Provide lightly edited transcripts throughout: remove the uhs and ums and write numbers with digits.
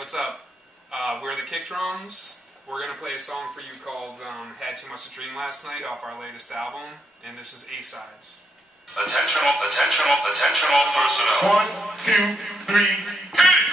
what's up? We're the Kickdrums. We're going to play a song for you called Had Too Much to Dream Last Night off our latest album, and this is A-Sides. Attentional personnel. 1, 2, 3, hit it!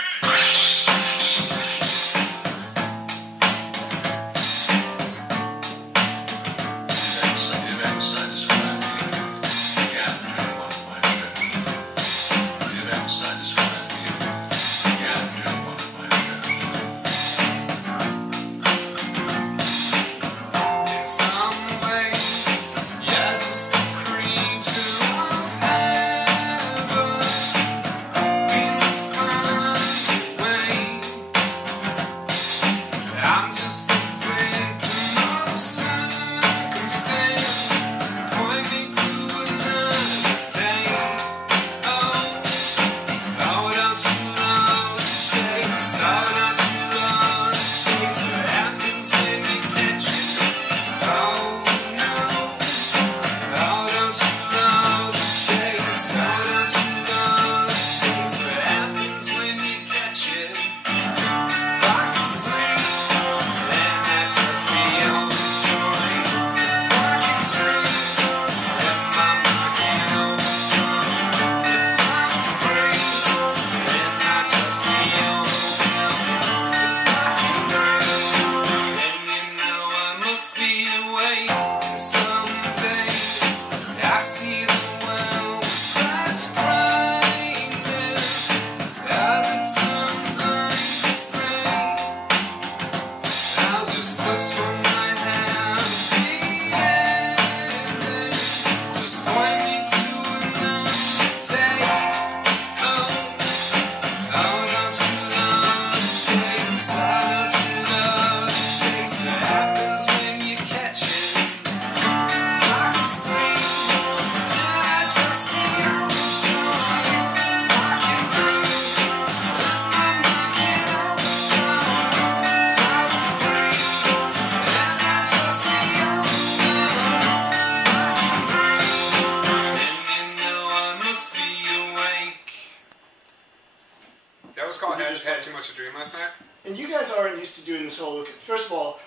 That was called Had Too Much to Dream Last Night. And you guys aren't used to doing this whole look. First of all,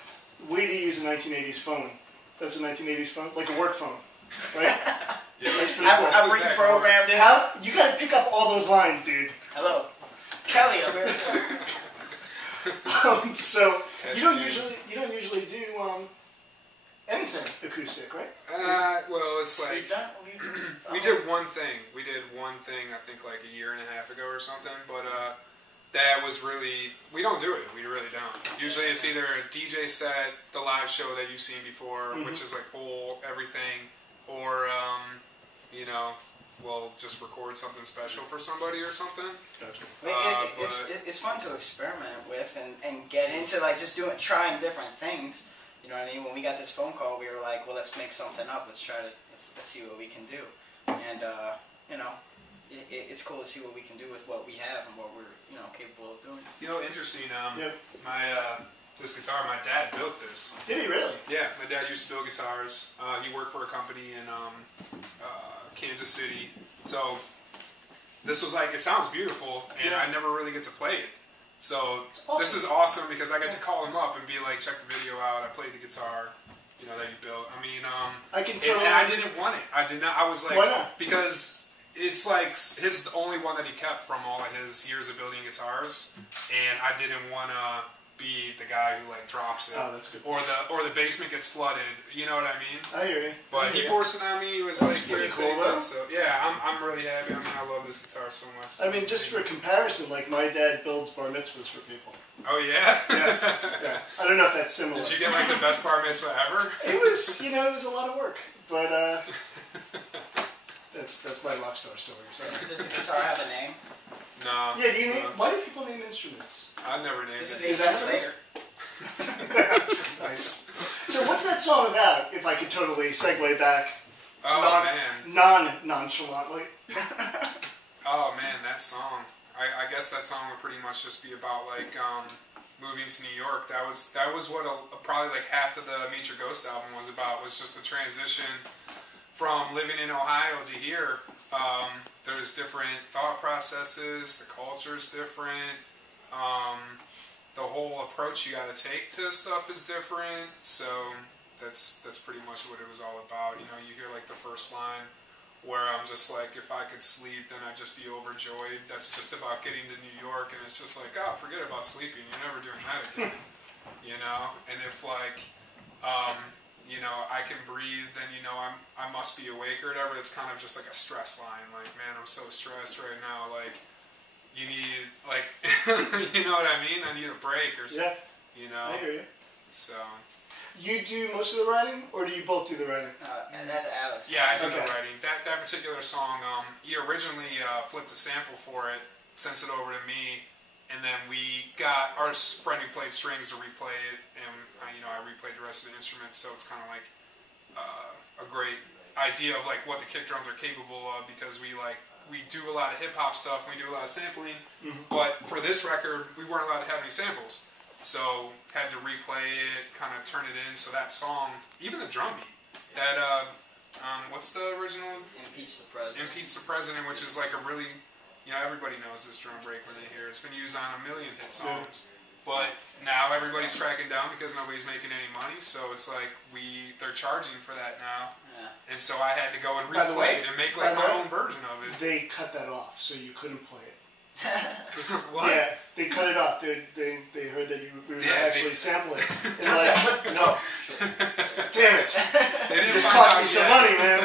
way to use a 1980s phone. That's a 1980s phone, like a work phone, right? Yeah, that's pretty cool. I reprogrammed it. How you got to pick up all those lines, dude. Hello, Kelly. So you don't usually do anything acoustic, right? Well, it's like we did one thing. We did one thing, I think, like a year and a half ago or something. But that was really, we don't do it. We really don't. Usually, it's either a DJ set, the live show that you've seen before, which is like full everything, or you know, we'll just record something special for somebody or something. Gotcha. It's fun to experiment with and get into like just trying different things. You know what I mean? When we got this phone call, we were like, well, let's make something up. Let's see what we can do. And you know, it's cool to see what we can do with what we have and what we're capable of doing. You know, interesting. This guitar, my dad built this. Did he really? Yeah, my dad used to build guitars. He worked for a company in Kansas City. So this was like, it sounds beautiful, and I never really get to play it. So this is awesome because I get to call him up and be like, check the video out. I played the guitar, that you built. I mean, and I didn't want it. I did not. I was like, why not? Because it's like his only one that he kept from all of his years of building guitars, and I didn't want to be the guy who like drops it, or the basement gets flooded. You know what I mean? I hear you. But he forced it on me. He was That's like, pretty cool, though. So yeah, I'm really happy. I mean, I love this guitar so much. I mean, just for comparison, like my dad builds bar mitzvahs for people. Oh yeah. Yeah. I don't know if that's similar. Did you get like the best bar mitzvah ever? It was, it was a lot of work, but that's my rock star story. So. Does the guitar have a name? No. Yeah. Why do people name instruments? I've never named it. This is Slater. Nice. So what's that song about, if I could totally segue back? Oh, man. Non-nonchalantly. Oh, man, that song. I guess that song would pretty much just be about, like, moving to New York. That was what probably, like, half of the Meet Your Ghost album was about, was just the transition from living in Ohio to here. There's different thought processes. The culture's different. The whole approach you got to take to stuff is different. So that's pretty much what it was all about. You know, you hear like the first line where I'm just like, if I could sleep, then I'd just be overjoyed. That's just about getting to New York, and it's just like, oh, forget about sleeping. You're never doing that again. You know, and if like, you know, I can breathe, then you know I must be awake or whatever. It's kind of just like a stress line. Like, man, I'm so stressed right now. Like, you need like, you know what I mean? I need a break or something. Yeah. You know. I hear you. So. You do most of the writing, or do you both do the writing? And that's Alex. Yeah, I do the writing. That particular song, he originally flipped a sample for it, sent it over to me, and then we got our friend who played strings to replay it, and you know, I replayed the rest of the instruments. So it's kind of like a great idea of like what the kick drums are capable of, because we do a lot of hip hop stuff, we do a lot of sampling, but for this record we weren't allowed to have any samples. So had to replay it, kind of turn it in. So that song, even the drum beat, that what's the original? Impeach the President. Impeach the President, which is like a really, you know, everybody knows this drum break when they hear it. It's been used on a million hit songs, but now everybody's tracking down because nobody's making any money. So it's like they're charging for that now, and so I had to go and replay it and make like my own version of it. They cut that off, so you couldn't play it. What? Yeah, they cut it off. They heard that we were actually sampling. And like, no, damn it! They didn't This find cost out me some yet. money, man.